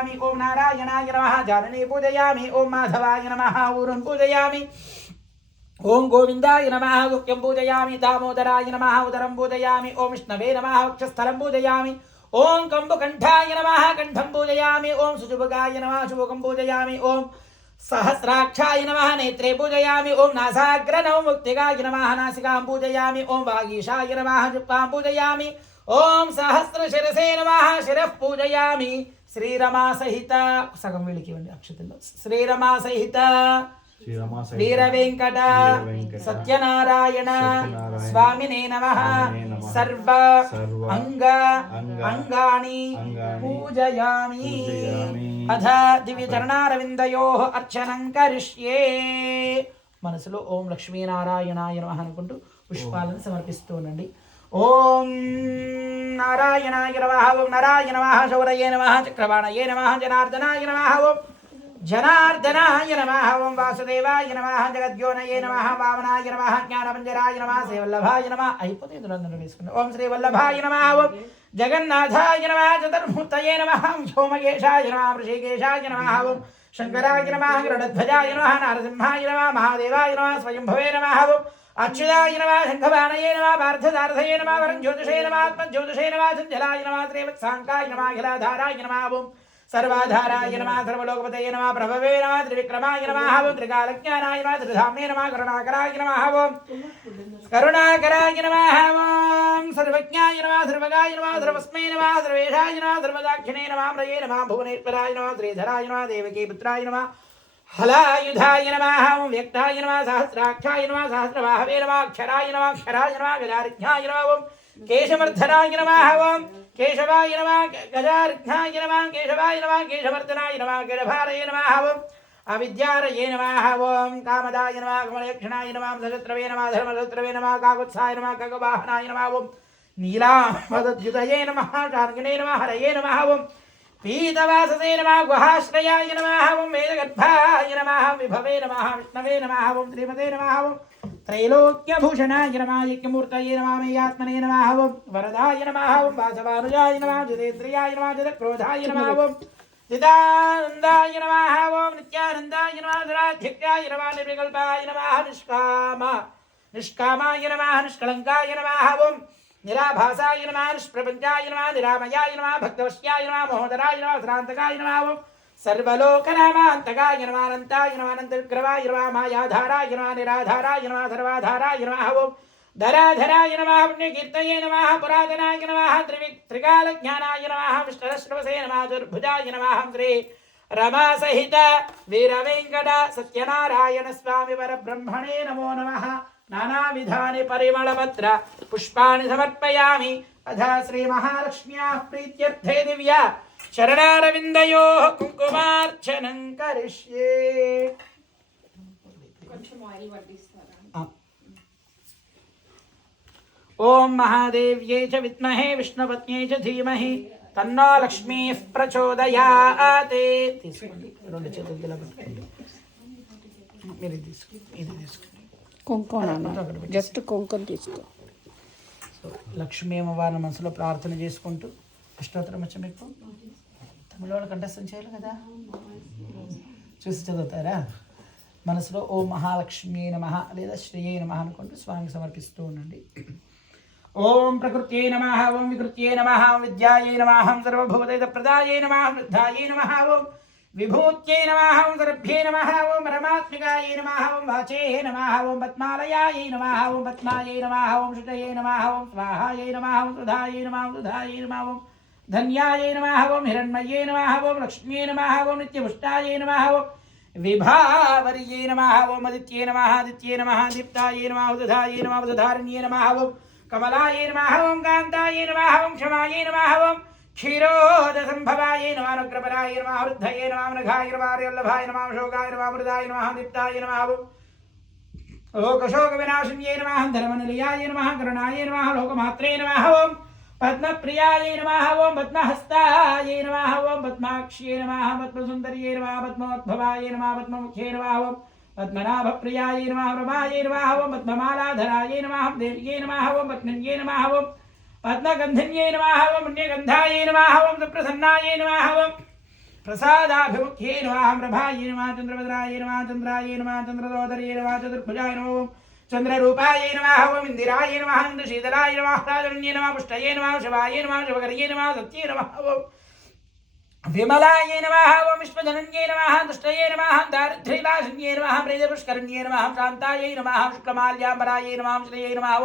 పూజయామి ఓం నారాయణాయ నమ జానని పూజయామి ఓం మాధవాయ నమ ఊరున్ పూజయామి ఓం గోవిందాయ నమ గుక్యం పూజయామి దామోదరాయ నమ ఉదరం పూజయామి ఓం విష్ణవే నమ వక్షస్థలం పూజయామి ఓం కంబుకంఠాయ నమ కంఠం పూజయామి ఓం సుజుభగాయ నమ శుభకం పూజయామి ఓం సహస్రాక్షాయ నమ నేత్రే పూజయామి ఓం నాసాగ్రనౌ ముక్తిగాయ నమ నాసికాం పూజయామి ఓం వాగీషాయ నమ జుప్పాం పూజయామి ఓం సహస్రశిరసే నమ శిరః పూజయామి శ్రీరమా సహిత సగం వీళ్ళకి ఇవ్వండి అక్షతల్లో శ్రీరమా సహిత శ్రీరమా సహిత వీర వెంకట వీర వెంకట సత్యనారాయణ స్వామినే నమ సర్వ అంగ అంగ అంగాని పూజయామి. అథ దివ్య చరణారవిందయో అర్చనం కరిష్యే మనసులో ఓం లక్ష్మీనారాయణాయ నమః అనుకుంటూ పుష్పాలను సమర్పిస్తూ ఉండండి ఓం నారాయణాయ నమ ఓం నారాయణ నమ శౌరయే నమ చక్రవాణయే నమ జనార్దనాయ నమ ఓం జనార్దనాయ నమ ఓం వాసుదేవాయ నమ జగద్యోనయే నమ వామనాయ నమ జ్ఞానమంజరాయ నమ శ్రీవల్లభాయ నమ అయిపోతే ఇందులో అందరూ వేసుకున్నాం ఓం శ్రీవల్లభాయ నమ ఓం జగన్నాథాయ నమ చతుర్మూర్తయే నమ ఓం సోమకేశాయ నమః ఋషికేశాయ నమ ఓం శంకరాయ నమ గరుడధ్వజాయ నమ నారసింహాయ నమ మహాదేవాయ నమ స్వయంభవే నమ ఓం అచ్యుతాయ నమః శంఖబాణయే నమః పార్థసారథయే నమః వరం జ్యోతిషే నమః ఆత్మజ్యోతిషే నమః చంచలాయ నమః శ్రీవత్సాంకాయ సర్వాధారాయ నమ సర్వలోకపతయే నమః ప్రభవే నమ త్రివిక్రమాయ నమః త్రికాలజ్ఞానాయ నమః త్రిధామ్నే నమః కరుణాకరాయ నమః కరుణాకరాయ నమః సర్వజ్ఞాయ నమ సర్వగాయ నమ సర్వస్మై నమ సర్వేషాయ నమ సర్వదాక్షిణే నమ ప్రయే నమ భువనేశ్వరాయ నమ శ్రీధరాయ నమ దేవకీ పుత్రాయ నమ హలాయుధాయ నమ వ్యక్తాయ నమ సహస్రాక్షాయ నమ సహస్రవాహవే నమః అక్షరాయ నమ అక్షరాయ నమ గజారిజ్ఞాయ నమః ఓం కేశవర్ధనాయ నమ ఓం కేశవాయ నమ గజారిజ్ఞాయ నమ కేశవాయ నమ కేశవర్ధనాయ నమ గజభారయ నమ ఓం అవిద్యారయే నమ ఓం కామదాయ నమ కమలక్షణాయ నమ సశత్రవే నమ ధర్మశత్రవే నమ కాకుత్సాయ నమ కగవాహనాయ నమ ఓం నీలామదద్యుతయే నమః శార్గిణే నమః హరయే నమ ఓం పీతవాససే నమః గుహాశ్రయాయ నమః ఓం వేదగర్భాయ నమః విభవే నమః విష్ణవే నమః ఓం శ్రీమతే నమః ఓం త్రైలోక్యభూషణాయ నమః యజ్ఞమూర్తయే నమః మేయాత్మనే నమః ఓం వరదాయ నమః ఓం వాసవానుజాయ నమః జితేంద్రియాయ నమః జితక్రోధాయ నమః ఓం చిదానందాయ నమః ఓం నిత్యానందాయ నమః దురాధ్యక్షాయ నమః నిర్వికల్పాయ నమః నిష్కామ నిష్కామాయ నమః నిష్కళంకాయ నమః ఓం నిరాభాసాయ నమః నిష్ప్రపంచాయ నమః నిరామయాయ నమః భక్తవశ్యాయ నమః మహోదరాయ నమః శ్రాంతకాయ నమః ఓం సర్వలోకనామాంతకాయ నమః అనంతాయ నమః అనంత విగ్రవాయ నమః మాయాధారాయ నమః నిరాధారాయ నమః సర్వాధారాయ నమః ఓం ధరాధరాయ నమః పుణ్యకీర్తయే నమః పురాతనాయ నమః త్రివి త్రికాలజ్ఞానాయ నమః విష్ణురశ్రవసే నమః దుర్భుజాయ నమః శ్రీ రమాసహిత వీరవేంకట సత్యనారాయణ స్వామి వరబ్రహ్మణే నమో నమః నానావిధాని పరిమళపత్ర పుష్పాణి సమర్పయామి అథ శ్రీ మహాలక్ష్మ్యాः ప్రీత్యర్థే దివ్య చరణారవిందయోः కుంకుమార్చనం కరిష్యే కొంచెం ఆయిల్ పట్టిస్తారా ఆ. ఓం మహాదేవ్యై చ విద్మహే విష్ణుపత్న్యై చ ధీమహి తన్నో లక్ష్మీ ప్రచోదయాతే। తీసుకోండి. రెండు చేతులు ఇలా పెట్టుకోండి. మీరు ఇది తీసుకోండి ఇది తీసుకోండి. కుంకుమ జస్ట్ కుంకుమ తీసుకో. సో లక్ష్మీ అమ్మవారిని మనసులో ప్రార్థన చేసుకుంటూ అష్టోత్తరం వచ్చి మీకు తమిళ వాళ్ళు కంఠస్థం చేయాలి కదా? చూసి చదువుతారా? మనసులో ఓ మహాలక్ష్మి నమ లేదా శ్రీయే నమ అనుకుంటూ స్వామికి సమర్పిస్తూ ఉండండి. ఓం ప్రకృత్యై నమ ఓం వికృత్యై నమ విద్యాయై నమ సర్వభూతైత ప్రదాయై నమ వృద్ధాయై నమ ఓం విభూత్యై నమ ఓం సర్భ్యై నమ ఓం రమాత్మికాయ నమ ఓం వాచే నమ ఓం పద్మాలయాయ నమ ఓం పద్మాయ నమ ఓం శుచయై నమ ఓం స్వాహాయ నమ ఓం సుధాయ నమ ఓం సుధాయై నమ ఓం ధన్యాయ నమ ఓం హిరణ్మయై నమ ఓం లక్ష్మ్యై నమ ఓం నిత్యపుష్టాయ నమ ఓం విభావర్యై నమ ఓం ఆదిత్యై నమ ఆదిత్యై నమ దీప్తాయ నమ ఉదధాయై నమ ఉదధారణ్యై నమ ఓం కమలాయ నమ ఓం కాంతాయ నమ ఓం క్షమాయ నమ ఓం క్షీరోదసంభవాయ నమానుగ్రపరాయ అనుగ్రపరాయ నమామృఘాయ నమార్యల్లభాయ నమ మృగాయ నమ వల్లభాయ శోకాయ నమ మృదాయ దీప్తాయ నమ లోకశోక వినాశన్యే నమాహం ధర్మనిలయాయ నమ కరుణాయ నమ లోకమాత్రే నమ ఓం పద్మప్రియాయ నమ ఓం పద్మహస్తాయ నమ ఓం పద్మాక్ష్యే నమ పద్మసుందర్యే నమ పద్మోద్భవాయ నమ పద్మముఖ్యే నమ ఓం పద్మనాభప్రియాయ నమ రమాయ నమ ఓం పద్మమాలాధరాయ నమ దేవ్యే నమ ఓం పద్మన్యే నమ ఓం పద్మగంధన్యై నమాహవం పుణ్యగంధాయ నమాహవం సుప్రసన్నాయ నమాహవం ప్రసాదాభిముఖ్యై నమాహం ప్రభాయ నమా నమః చంద్రభద్రాయ నమః చంద్రాయ నమా చంద్రదోదరే నమా చతుర్భుజాయ నమో చంద్రరూపాయ నమాహవం ఇందిరాయ నమః శీతలాయ నమః రాజన్యే నమః పుష్టయే నమః శివాయ నమః శివకర్యే నమః సత్యే నమః విమలాయ నమః ఓం విశ్వజనన్యే నమః దుష్టయే నమః దారిద్ర్యనాశన్యే నమః ప్రేతపుష్కరణ్యే నమః శాంతాయై నమః శుక్లమాల్యాంబరాయ నమః శ్రేయై నమః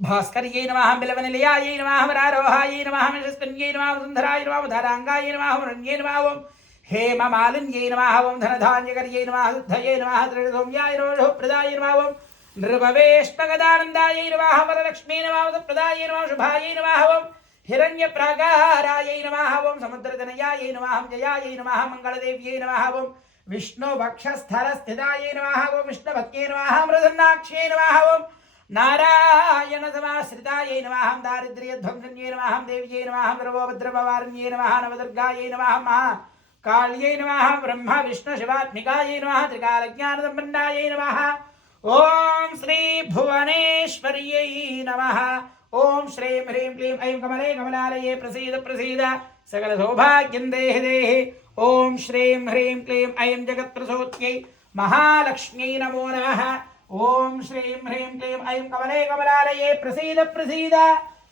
భాస్కర్యై నమః బిలవనిలయాయై నమః వరారోహాయై నమః విశస్తన్యై నమః సుందరాయ నమః ధరాంగాయ నమః వరణ్యే నమః ఓం హేమమాలిన్యై నమః ఓం ధనధాన్యకర్యై నమః శుద్ధయే నమః త్రిసౌమ్యాయ నమః ప్రదాయ నమః ఓం నృపవేష్మగదానందాయై నమః వరలక్ష్మీ నమః ప్రదాయ నమః శుభాయై నమః ఓం హిరణ్యప్రాకారాయై నమః ఓం సముద్రతనయాయై నమః జయాయై నమః మంగళదేవ్యై నమః ఓం విష్ణువక్షస్థలస్థితాయై నమః ఓం విష్ణుభక్త్యై నమః మృదన్నాక్ష్యై నమః ఓం నారాయణ సమాశ్రితాయై నమాహం దారిద్ర్యధ్వంసన్యై నమాహం దేవ్యై నమాహం ద్రవోభద్రవవారణ్యై నమః నవదుర్గాయై నమః మహా కాళ్యై నమః బ్రహ్మ విష్ణు శివాత్మికాయై నమః త్రికాలజ్ఞానసంపన్నాయై నమః ఓం శ్రీ భువనేశ్వర్యై నమః ఓం శ్రీం హ్రీం క్లీం ఐం కమలే కమలాలయే ప్రసీద ప్రసీద సకల సౌభాగ్యం దేహి దేహి ఓం శ్రీం హ్రీం క్లీం ఐం జగత్ప్రసూత్యై మహాలక్ష్మీ నమో నమః ఓం శ్రీం హ్రీం క్లీం ఐం కమలే కమలాలయే ప్రసీద ప్రసీద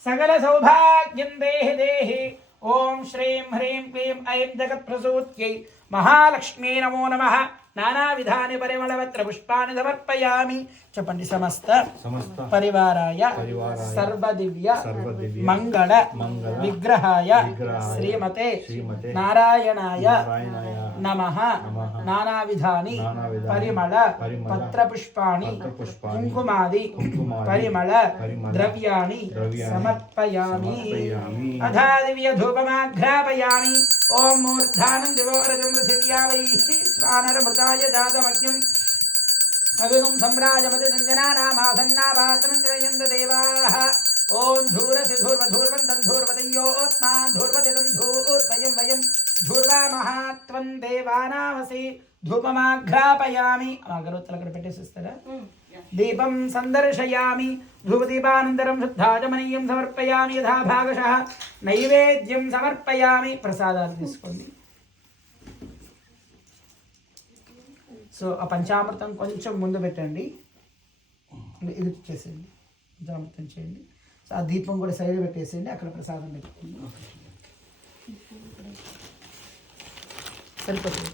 సకల సౌభాగ్యం దేహి దేహి. ఓం శ్రీం హ్రీం క్లీం ఐం జగత్ప్రసూత్యై మహాలక్ష్మీ నమో నమః. నానావిధాని పరిమళవత్ర పుష్పాన్ని సమర్పయామి. చెప్పండి సమస్త పరివారాయ సర్వదివ్య మంగళ విగ్రహాయ శ్రీమతే నారాయణాయ నమః నానావిధాని పరిమళ పత్రపుష్పాణి పత్రపుష్పాణి కుంకుమాది పరిమళ ద్రవ్యాణి సమర్పయామి. అథా దివ్య ధూపమాఘ్రాపయామి. ఓం మూర్ధానం దివోరజం పృథివ్యావై స్వానరమృతాయ జాతమఖ్యం అవిగం సమ్రాజమతి నంజనానామాసన్నాపాత్రం జనయంత దేవాः ఓం ధూరసి ధూర్వధూర్వం ధూర్వదయ్యోస్మాన్ ధూర్వతిదం ధూర్వయం వయం ధూర్వామహాత్వం దేవానామసి ధూపమాఘ్రాపయామి అగరొత్తులు అక్కడ పెట్టేసి ఇస్తారా దీపం సందర్శయామి ధూపదీపానంతరం శుద్ధాచమనీయం సమర్పయామి యథా భాగశః నైవేద్యం సమర్పయామి ప్రసాదాలు తీసుకోండి సో ఆ పంచామృతం కొంచెం ముందు పెట్టండి. ఇది చేసేయండి. పంచామృతం చేయండి. సో ఆ దీపం కూడా సైడ్ పెట్టేసేయండి. అక్కడ ప్రసాదం పెట్టుకోండి. సరిపోతుంది.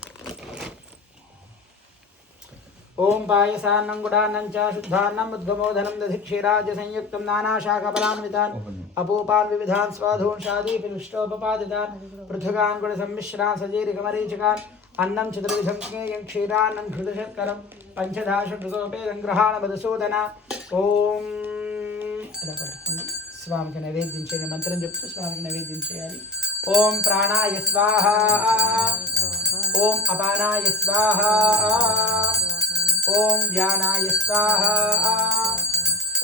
ఓం పాయసాన్నం గుడాన్నం చ శుద్ధాన్నం ఉద్గమోధనం దధి క్షీరాజ్య సంయుక్తం నానాశాఖఫలాన్వితాన్ అపూపాన్ వివిధాన్ స్వాధూన్ షాదీపి విష్టోపపాదితాన్ పృథుగాన్ గుణ సమ్మిశ్రాన్ సజీరికమరీచికాన్ అన్నం చతుర్విధం జ్ఞేయం క్షీరాన్నం ఘృతశర్కరం పంచదాశ ఘృతోపేదం గ్రహాణ మధుసూదన ఓం ఇలా పట్టుకోండి స్వామికి నైవేద్యం చేయండి మంత్రం చెప్తూ స్వామికి నైవేద్యం చేయాలి ఓం ప్రాణాయ స్వాహ ఓం అపానాయ స్వాహ ఓం ధ్యానాయ స్వాహ.